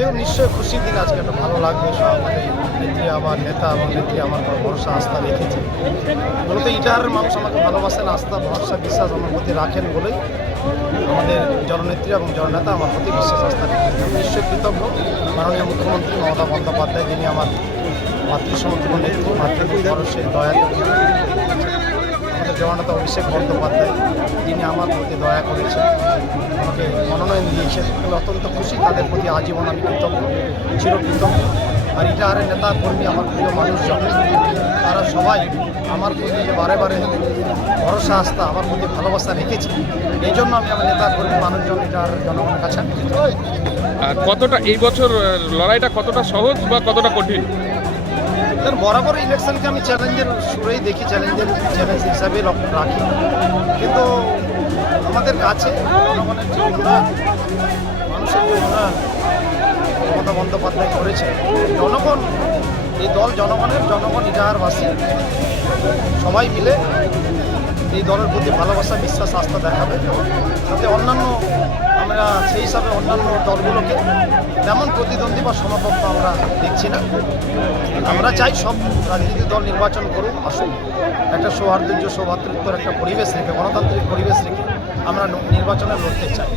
দেখুন, নিশ্চয়ই খুশির দিন আজকে, একটা ভালো লাগবে। আমাদের নেত্রী, আমার নেতা এবং নেত্রী আমার উপর ভরসা আস্থা রেখেছে। মূলত ইটাহারের মানুষ আমাকে ভালোবাসেন, আস্থা ভরসা বিশ্বাস আমার প্রতি রাখেন বলেই আমাদের জননেত্রী এবং জননেতা আমার প্রতি বিশ্বাস আস্থা রেখেছেন। আমি নিশ্চয়ই কৃতজ্ঞ মাননীয় মুখ্যমন্ত্রী মমতা বন্দ্যোপাধ্যায়, যিনি আমার মাতৃসমতুল্য নেত্রী, মাতৃভূমি ভরসের দয়া, আমাদের জননেতা অভিষেক বন্দ্যোপাধ্যায়, যিনি আমার প্রতি দয়া করেছেন, আমাকে মনোনয়ন দিয়েছেন। আমি অত্যন্ত খুশি, তাদের প্রতি আজীবন আমি কৃতজ্ঞ, চিরকৃতজ্ঞ। আর ইটাহারের নেতা কর্মী, আমার প্রিয় মানুষজন, তারা সবাই আমার প্রতি যে বারে বারে ভরসা আস্থা আমার প্রতি ভালোবাসা রেখেছে, এই জন্য আমি আমার নেতা কর্মী মানুষজন ইটাহারের জনগণের কাছে আমি কৃতজ্ঞ। আর কতটা এই বছর লড়াইটা কতটা সহজ বা কতটা কঠিন? বরাবর ইলেকশনকে আমি চ্যালেঞ্জের সুরেই দেখি, চ্যালেঞ্জ হিসাবে রাখি। কিন্তু আমাদের কাছে জনগণের যে উন্নয়ন, মানুষের যে উন্নয়ন মমতা বন্দ্যোপাধ্যায় করেছে, জনগণ, এই দল জনগণের, জনগণ ইটাহারবাসী সবাই মিলে এই দলের প্রতি ভালোবাসা বিশ্বাস আস্থা দেখাবে। যাতে অন্যান্য আমরা সেই হিসাবে অন্যান্য দলগুলোকে তেমন প্রতিদ্বন্দ্বী বা সমকক্ষ আমরা দেখছি না। আমরা চাই সব রাজনীতি দল নির্বাচন করুক, আসুন, একটা সৌহার্দ্য সৌভ্রাতৃত্বের একটা পরিবেশ রেখে, গণতান্ত্রিক পরিবেশ রেখে আমরা নির্বাচনে লড়তে চাই।